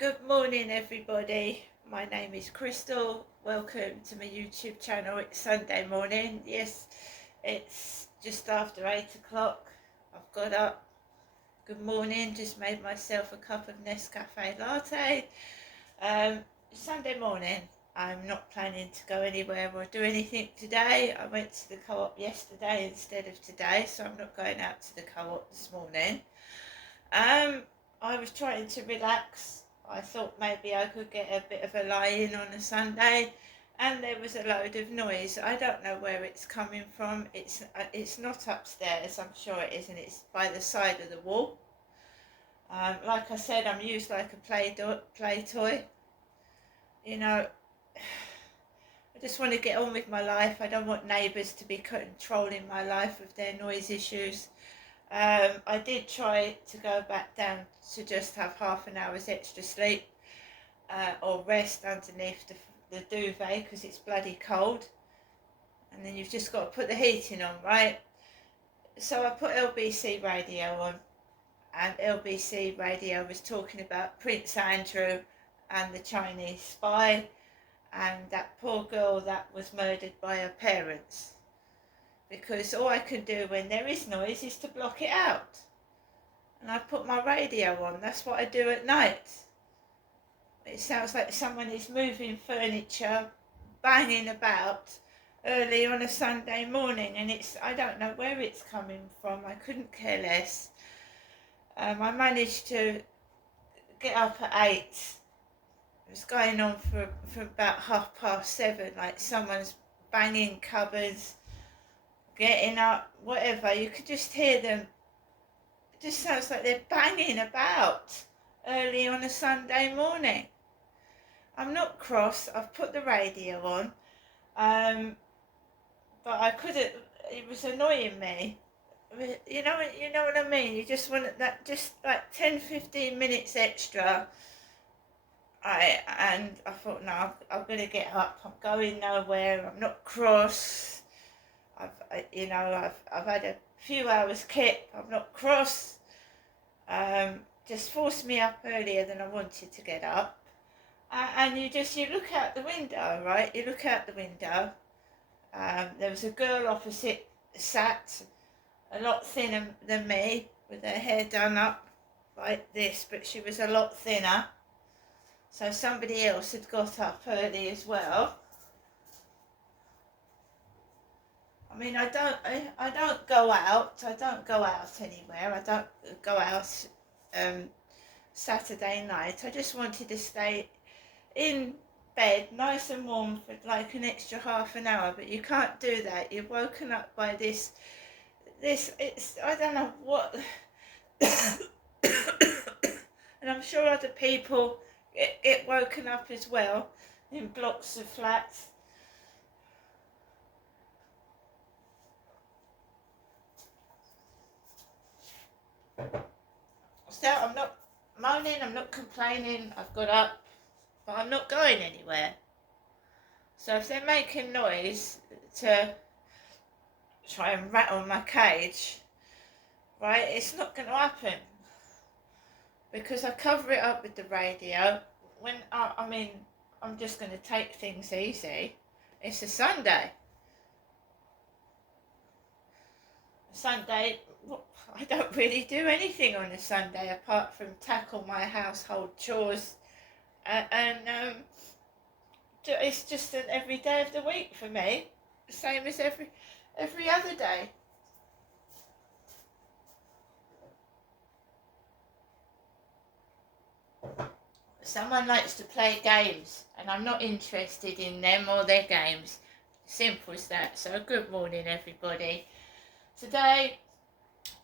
Good morning, everybody. My name is Crystal. Welcome to my YouTube channel. It's Sunday morning. Yes, it's just after 8 o'clock. I've got up. Good morning. Just made myself a cup of Nescafe latte. Sunday morning. I'm not planning to go anywhere or do anything today. I went to the co-op yesterday instead of today, so I'm not going out to the co-op this morning. I was trying to relax. I thought maybe I could get a bit of a lie-in on a Sunday, and there was a load of noise. I don't know where it's coming from. It's not upstairs, I'm sure it isn't. It's by the side of the wall. Like I said, I'm used like a play toy. You know, I just want to get on with my life. I don't want neighbours to be controlling my life with their noise issues. I did try to go back down to just have half an hour's extra sleep or rest underneath the duvet because it's bloody cold. And then you've just got to put the heating on, right? So I put LBC radio on, and LBC radio was talking about Prince Andrew and the Chinese spy and that poor girl that was murdered by her parents. Because all I can do when there is noise is to block it out. And I put my radio on. That's what I do at night. It sounds like someone is moving furniture, banging about early on a Sunday morning, and I don't know where it's coming from. I couldn't care less. I managed to get up at 8. It was going on for about 7:30, like someone's banging cupboards, getting up, whatever. You could just hear them. It just sounds like they're banging about early on a Sunday morning. I'm not cross. I've put the radio on, but I couldn't. It was annoying me. You know what I mean. You just want that, just like 10-15 minutes extra. I thought, no, I'm gonna get up. I'm going nowhere. I'm not cross. I've had a few hours kip. I'm not cross. Just forced me up earlier than I wanted to get up. And you look out the window, right? You look out the window. There was a girl opposite sat, a lot thinner than me, with her hair done up like this, but she was a lot thinner. So somebody else had got up early as well. I mean, I don't go out. I don't go out anywhere. I don't go out Saturday night. I just wanted to stay in bed, nice and warm for like an extra half an hour. But you can't do that. You're woken up by this. It's I don't know what. And I'm sure other people get woken up as well in blocks of flats. So I'm not moaning, I'm not complaining, I've got up, but I'm not going anywhere. So if they're making noise to try and rattle my cage, right, it's not going to happen. Because I cover it up with the radio. When I'm just going to take things easy. It's a Sunday. Sunday, I don't really do anything on a Sunday apart from tackle my household chores, and it's just an every day of the week for me, same as every other day. Someone likes to play games, and I'm not interested in them or their games. Simple as that. So good morning, everybody. Today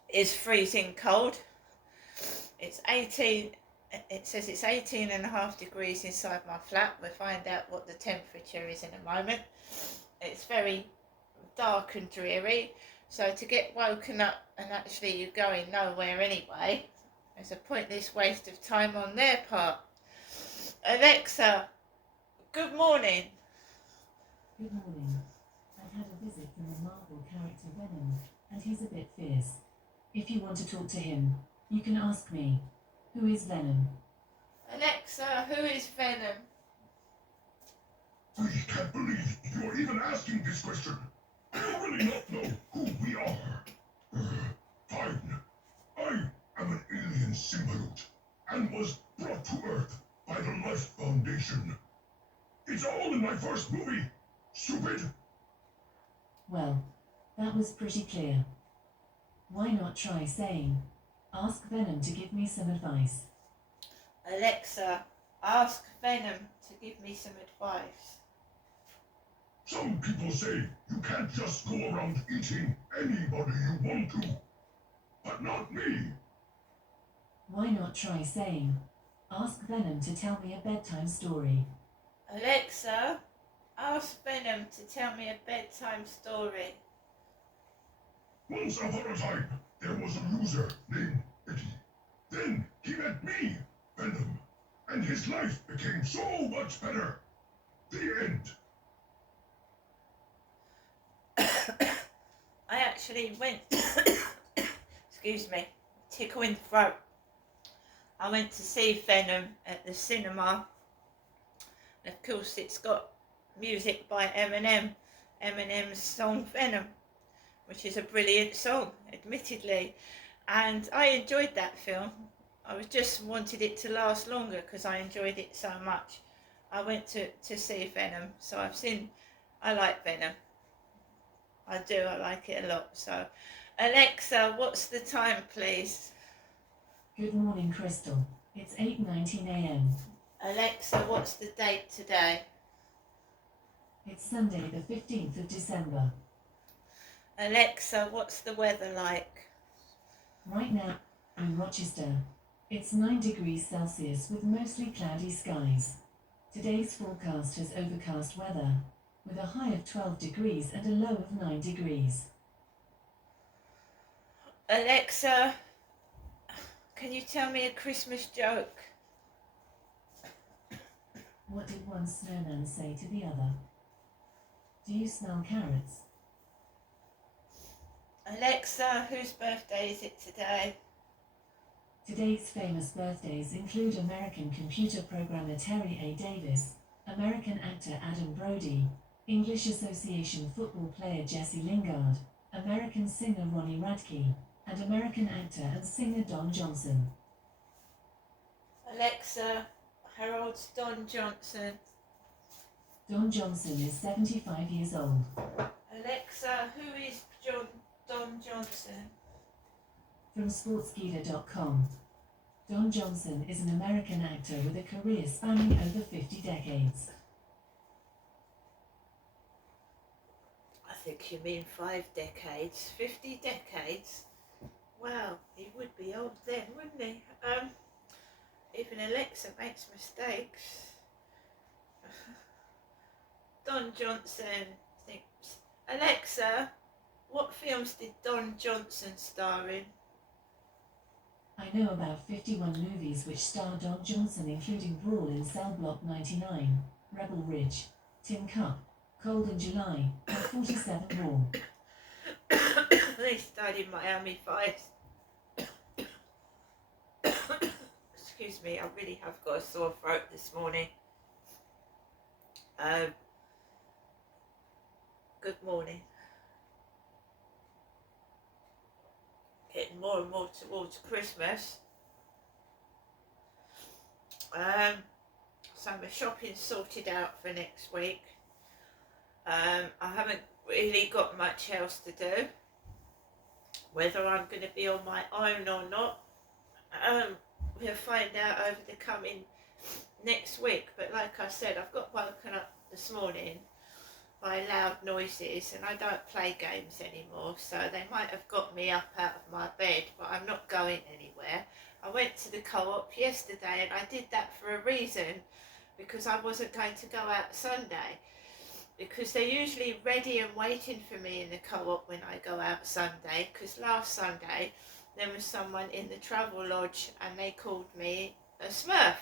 is freezing cold. It's 18. It says it's 18.5 degrees inside my flat. We'll find out what the temperature is in a moment. It's very dark and dreary. So to get woken up and actually you're going nowhere anyway, it's a pointless waste of time on their part. Alexa, good morning. Good morning. I've had a visit from the Marvel character Venom, and he's a bit fierce. If you want to talk to him, you can ask me. Who is Venom? Alexa, who is Venom? I can't believe you're even asking this question. Do you really not know who we are? Fine. I am an alien symbiote and was brought to Earth by the Life Foundation. It's all in my first movie, stupid. Well, that was pretty clear. Why not try saying, ask Venom to give me some advice? Alexa, ask Venom to give me some advice. Some people say you can't just go around eating anybody you want to. But not me. Why not try saying, ask Venom to tell me a bedtime story? Alexa, ask Venom to tell me a bedtime story. Once upon a time, there was a loser named Eddie. Then he met me, Venom, and his life became so much better. The end. I actually went, excuse me, tickle in the throat. I went to see Venom at the cinema. And of course, it's got music by Eminem, Eminem's song Venom, which is a brilliant song, admittedly. And I enjoyed that film. I was just wanted it to last longer because I enjoyed it so much. I went to see Venom, so I like Venom. I do, I like it a lot. So, Alexa, what's the time, please? Good morning, Crystal. It's 8:19 a.m. Alexa, what's the date today? It's Sunday, the 15th of December. Alexa, what's the weather like? Right now, in Rochester, it's 9 degrees Celsius with mostly cloudy skies. Today's forecast has overcast weather, with a high of 12 degrees and a low of 9 degrees. Alexa, can you tell me a Christmas joke? What did one snowman say to the other? Do you smell carrots? Alexa, whose birthday is it today? Today's famous birthdays include American computer programmer Terry A. Davis, American actor Adam Brody, English Association football player Jesse Lingard, American singer Ronnie Radke, and American actor and singer Don Johnson. Alexa, how old's Don Johnson? Don Johnson is 75 years old. Alexa, who is Don Johnson? From Sportskeeda.com. Don Johnson is an American actor with a career spanning over 50 decades. I think you mean 5 decades. 50 decades? Wow, he would be old then, wouldn't he? Even Alexa makes mistakes. Don Johnson thinks. Alexa, what films did Don Johnson star in? I know about 51 movies which star Don Johnson, including Brawl in Cell Block 99, Rebel Ridge, Tin Cup, Cold in July, and 47 more. They starred in Miami Vice. Excuse me, I really have got a sore throat this morning. Good morning. Getting more and more towards Christmas. So my shopping's sorted out for next week. I haven't really got much else to do. Whether I'm going to be on my own or not, we'll find out over the coming next week. But like I said, I've got woken up this morning by loud noises, and I don't play games anymore, so they might have got me up out of my bed, but I'm not going anywhere. I went to the co-op yesterday, and I did that for a reason, because I wasn't going to go out Sunday, because they're usually ready and waiting for me in the co-op when I go out Sunday, because last Sunday there was someone in the travel lodge and they called me a Smurf.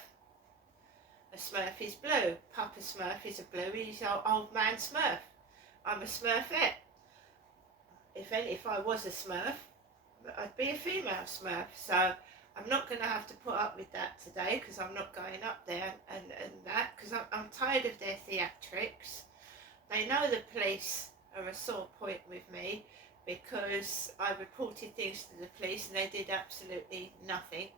A Smurf is blue. Papa Smurf is a blue. He's an old man Smurf. I'm a Smurfette. If I was a Smurf, I'd be a female Smurf. So I'm not going to have to put up with that today because I'm not going up there and that, because I'm tired of their theatrics. They know the police are a sore point with me because I reported things to the police and they did absolutely nothing.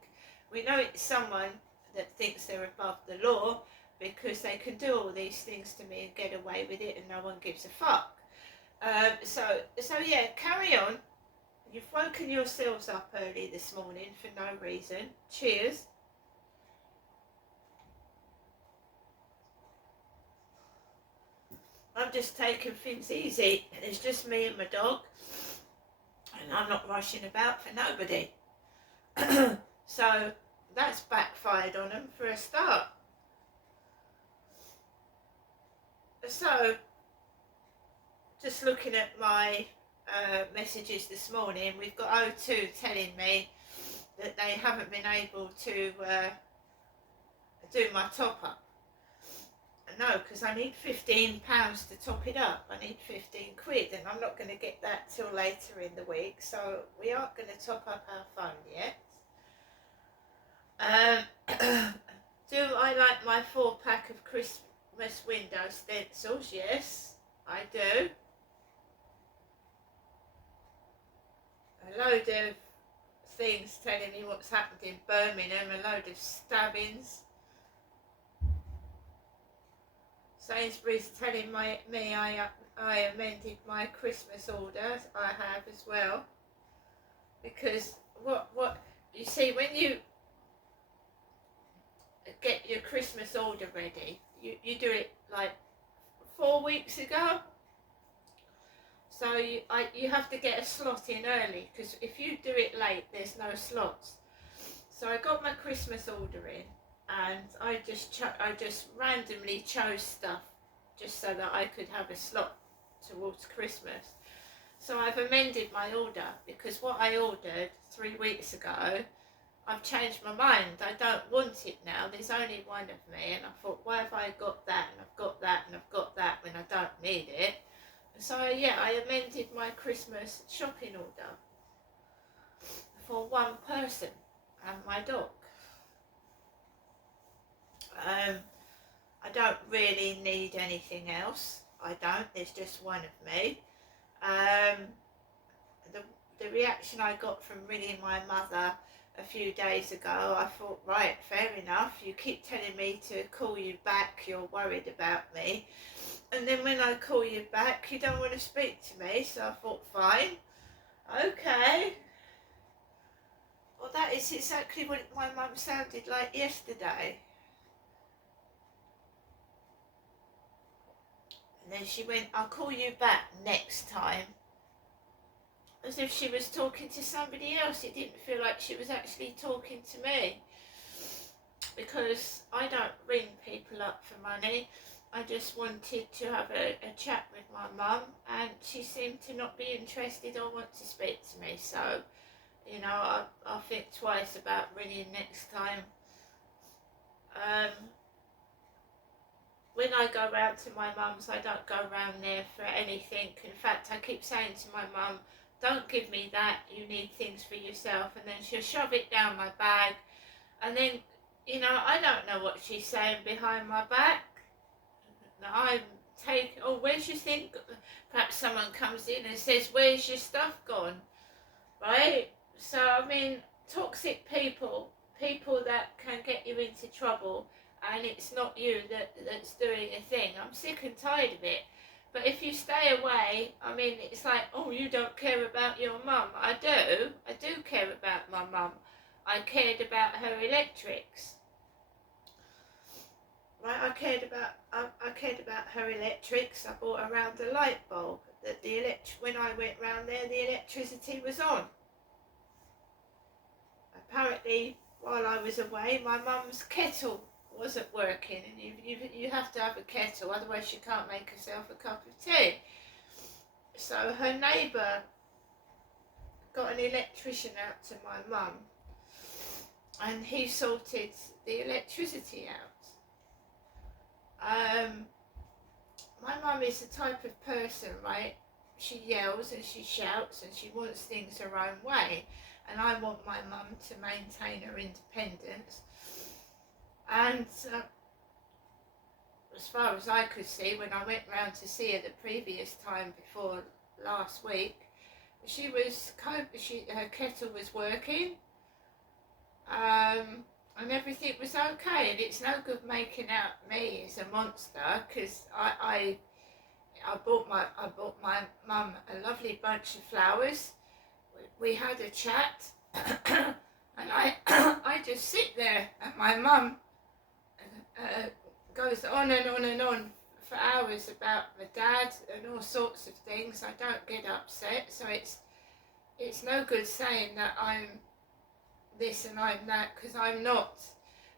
We know it's someone that thinks they're above the law because they can do all these things to me and get away with it and no one gives a fuck. So yeah, carry on. You've woken yourselves up early this morning for no reason. Cheers. I'm just taking things easy. It's just me and my dog, and I'm not rushing about for nobody. So that's backfired on them for a start. So, just looking at my messages this morning, we've got O2 telling me that they haven't been able to do my top up. No, because I need £15 to top it up. I need 15 quid, and I'm not going to get that till later in the week, so we aren't going to top up our phone yet. Do I like my 4-pack of Christmas window stencils? Yes, I do. A load of things telling me what's happened in Birmingham, a load of stabbings. Sainsbury's telling me I amended my Christmas order. I have as well. Because what you see, when you get your Christmas order ready, you do it like 4 weeks ago. So you have to get a slot in early, because if you do it late, there's no slots. So I got my Christmas order in, and I just randomly chose stuff just so that I could have a slot towards Christmas. So I've amended my order, because what I ordered 3 weeks ago, I've changed my mind. I don't want it now. There's only one of me, and I thought, why have I got that and I've got that and I've got that when I don't need it? So yeah, I amended my Christmas shopping order for one person and my dog. I don't really need anything else. I don't. There's just one of me. The reaction I got from ringing my mother a few days ago, I thought, right, fair enough. You keep telling me to call you back. You're worried about me. And then when I call you back, you don't want to speak to me. So I thought, fine, okay. Well, that is exactly what my mum sounded like yesterday. And then she went, I'll call you back next time. As if she was talking to somebody else. It didn't feel like she was actually talking to me. Because I don't ring people up for money. I just wanted to have a chat with my mum, and she seemed to not be interested or want to speak to me. So, you know, I'll think twice about ringing next time. When I go round to my mum's, I don't go round there for anything. In fact, I keep saying to my mum, don't give me that, you need things for yourself. And then she'll shove it down my bag. And then, you know, I don't know what she's saying behind my back. I take, oh, where's your thing? Perhaps someone comes in and says, where's your stuff gone? Right? So, I mean, toxic people that can get you into trouble, and it's not you that's doing a thing. I'm sick and tired of it. But if you stay away, I mean, it's like, oh, you don't care about your mum. I do care about my mum. I cared about her electrics. Right, I cared about her electrics. I bought her round a light bulb. When I went round there, the electricity was on. Apparently, while I was away, my mum's kettle wasn't working, and you have to have a kettle, otherwise she can't make herself a cup of tea. So her neighbour got an electrician out to my mum, and he sorted the electricity out. My mum is the type of person, right? She yells and she shouts and she wants things her own way. and I want my mum to maintain her independence. And as far as I could see, when I went round to see her the previous time before last week, she was her kettle was working, and everything was okay. And it's no good making out me as a monster, because I bought my mum a lovely bunch of flowers. We had a chat, and I just sit there, and my mum goes on and on and on for hours about my dad and all sorts of things. I don't get upset, so it's no good saying that I'm this and I'm that, because I'm not.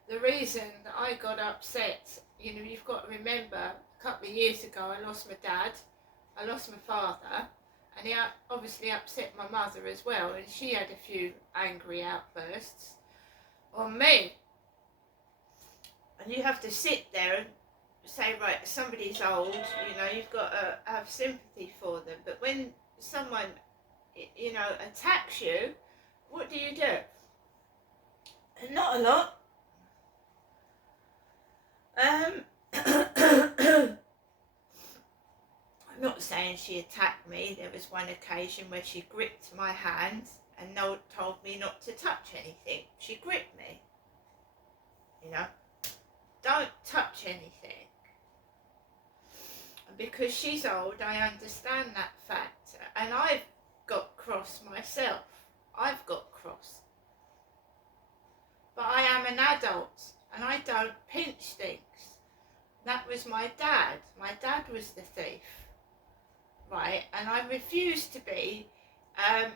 The reason that I got upset, you've got to remember, a couple of years ago I lost my dad, I lost my father, and he obviously upset my mother as well, and she had a few angry outbursts on me. And you have to sit there and say, right, somebody's old, you've got to have sympathy for them. But when someone, attacks you, what do? Not a lot. I'm not saying she attacked me. There was one occasion where she gripped my hand and told me not to touch anything. She gripped me. Don't touch anything. And because she's old, I understand that fact. And I've got cross myself. I've got cross. But I am an adult, and I don't pinch things. That was my dad. My dad was the thief. Right? And I refuse to be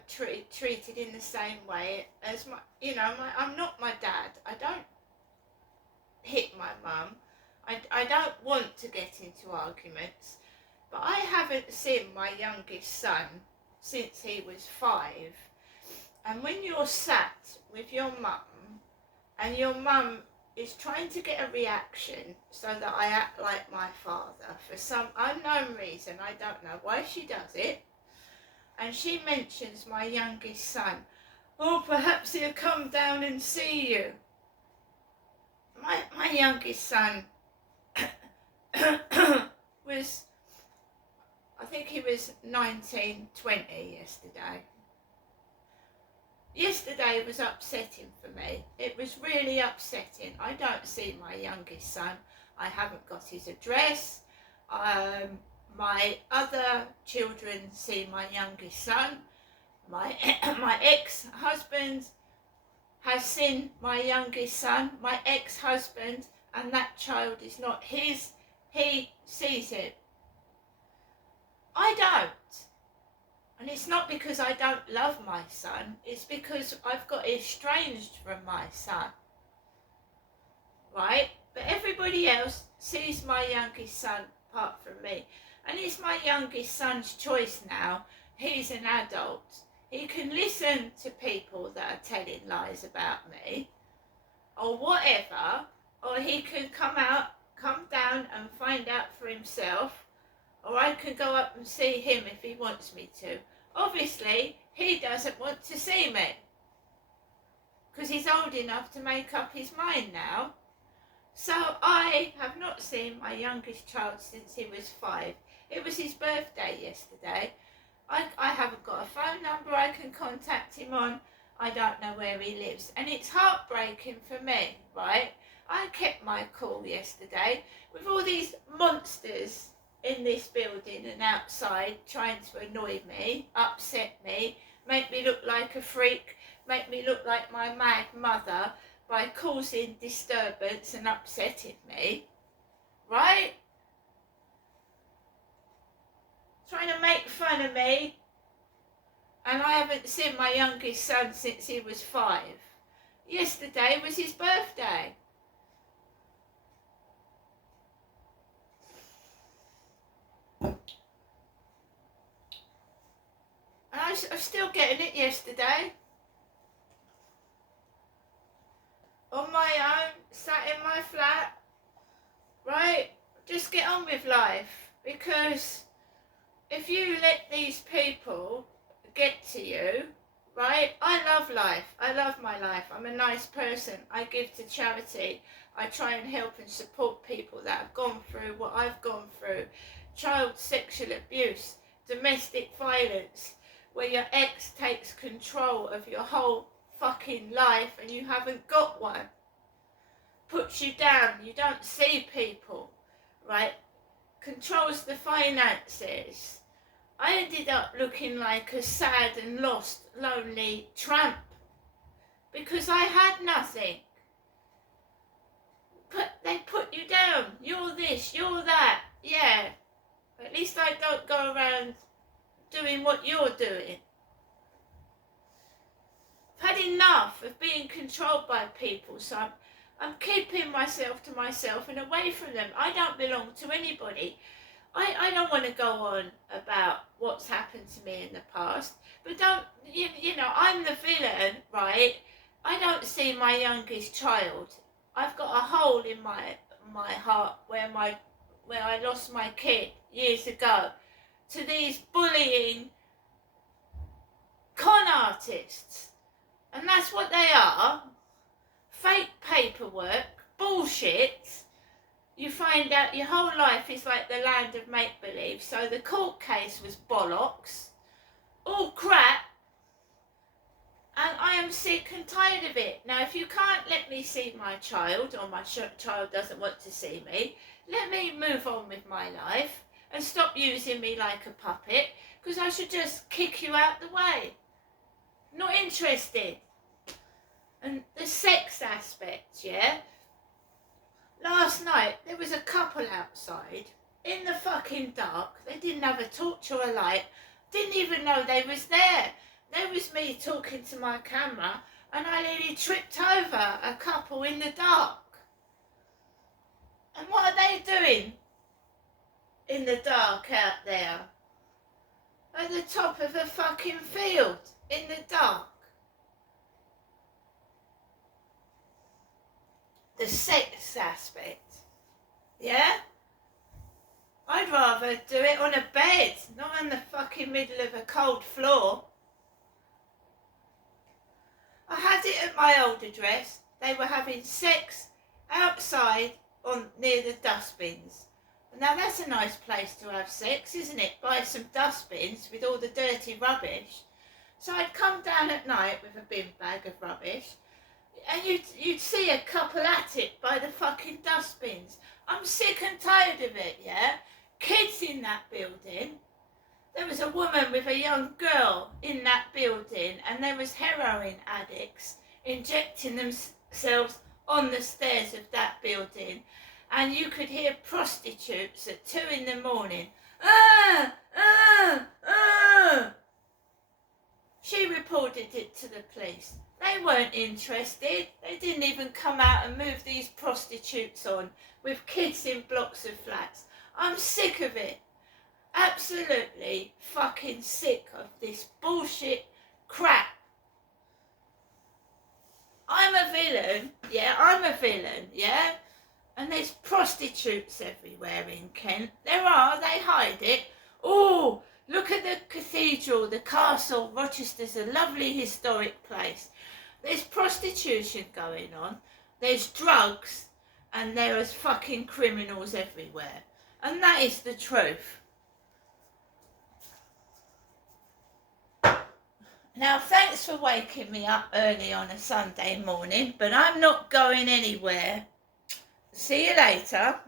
treated in the same way as I'm not my dad. I don't hit my mum. I don't want to get into arguments, but I haven't seen my youngest son since he was 5. And when you're sat with your mum and your mum is trying to get a reaction so that I act like my father for some unknown reason, I don't know why she does it, and she mentions my youngest son, oh, perhaps he'll come down and see you. My youngest son was, I think he was 19, 20 yesterday. Yesterday was upsetting for me. It was really upsetting. I don't see my youngest son. I haven't got his address. My other children see my youngest son. My ex-husband has seen my youngest son, my ex-husband, and that child is not his. He sees it. I don't. And it's not because I don't love my son, it's because I've got estranged from my son. Right? But everybody else sees my youngest son apart from me. And it's my youngest son's choice now. He's an adult. He can listen to people that are telling lies about me, or whatever, or he can come down and find out for himself, or I can go up and see him if he wants me to. Obviously, he doesn't want to see me, because he's old enough to make up his mind now. So I have not seen my youngest child since he was 5. It was his birthday yesterday. I haven't got a phone number I can contact him on. I don't know where he lives. And it's heartbreaking for me, right? I kept my cool yesterday with all these monsters in this building and outside trying to annoy me, upset me, make me look like a freak, make me look like my mad mother by causing disturbance and upsetting me, right? Trying to make fun of me, and I haven't seen my youngest son since he was 5. Yesterday was his birthday. And I was still getting it yesterday. On my own, sat in my flat, right? Just get on with life, because if you let these people get to you, right? I love life. I love my life. I'm a nice person. I give to charity. I try and help and support people that have gone through what I've gone through. Child sexual abuse, domestic violence, where your ex takes control of your whole fucking life and you haven't got one. Puts you down, you don't see people, right? Controls the finances. I ended up looking like a sad and lost, lonely tramp because I had nothing. But they put you down. You're this, you're that. Yeah. At least I don't go around doing what you're doing. I've had enough of being controlled by people, so I'm keeping myself to myself and away from them. I don't belong to anybody. I don't want to go on about what's happened to me in the past, but don't, you know, I'm the villain, right? I don't see my youngest child. I've got a hole in my heart where I lost my kid years ago to these bullying con artists. And that's what they are. Fake paperwork, bullshit. You find out your whole life is like the land of make-believe. So the court case was bollocks, all crap, and I am sick and tired of it. Now, if you can't let me see my child, or my child doesn't want to see me, let me move on with my life and stop using me like a puppet, because I should just kick you out the way. Not interested. And the sex aspect, yeah? Last night, there was a couple outside, in the fucking dark. They didn't have a torch or a light. Didn't even know they was there. There was me talking to my camera, and I nearly tripped over a couple in the dark. And what are they doing in the dark out there? At the top of a fucking field, in the dark. The sex aspect, yeah? I'd rather do it on a bed, not in the fucking middle of a cold floor. I had it at my old address. They were having sex outside near the dustbins. Now that's a nice place to have sex, isn't it? By some dustbins with all the dirty rubbish. So I'd come down at night with a bin bag of rubbish, and you'd see a couple at it by the fucking dustbins. I'm sick and tired of it, yeah? Kids in that building. There was a woman with a young girl in that building, and there was heroin addicts injecting themselves on the stairs of that building. And you could hear prostitutes at 2 a.m. She reported it to the police. They weren't interested. They didn't even come out and move these prostitutes on with kids in blocks of flats. I'm sick of it. Absolutely fucking sick of this bullshit crap. I'm a villain, yeah? And there's prostitutes everywhere in Kent. There are, they hide it. Oh, look at the cathedral, the castle. Rochester's a lovely historic place. There's prostitution going on, there's drugs, and there is fucking criminals everywhere. And that is the truth. Now, thanks for waking me up early on a Sunday morning, but I'm not going anywhere. See you later.